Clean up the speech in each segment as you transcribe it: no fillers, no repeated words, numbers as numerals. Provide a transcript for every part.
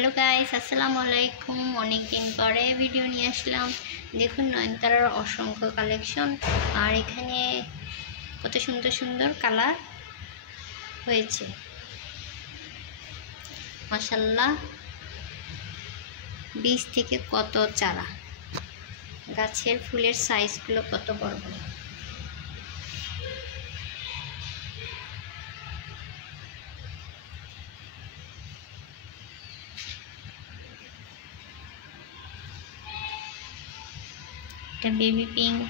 Hello guys, আসসালামু আলাইকুম। অনেক দিন পরে ভিডিও নিয়ে আসলাম। দেখুন নয়নতারার অসংখ্য কালেকশন, আর এখানে কত সুন্দর সুন্দর কালার হয়েছে মাশাআল্লাহ। বীজ থেকে কত চারা, গাছের ফুলের সাইজগুলো কত বড় বড়। এটা বেবি পিঙ্ক,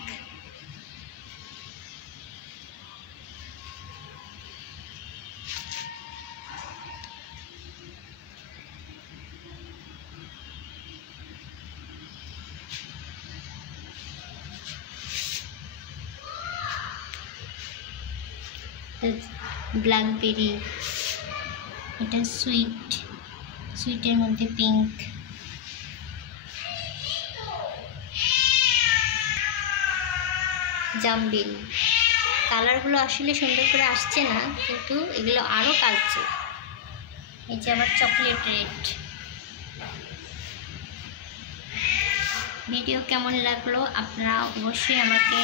ব্ল্যাকবেরি, এটা সুইটের মধ্যে পিঙ্ক, জামবিল। কালারগুলো আসলে সুন্দর করে আসছে না, কিন্তু এগুলো আরও কালচে। এই যে আবার চকলেট রেড। ভিডিও কেমন লাগলো আপনারা অবশ্যই আমাকে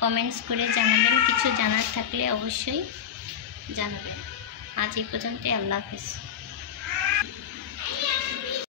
কমেন্টস করে জানাবেন। কিছু জানার থাকলে অবশ্যই জানাবেন। আজ এই পর্যন্ত, আল্লাহ হাফেজ।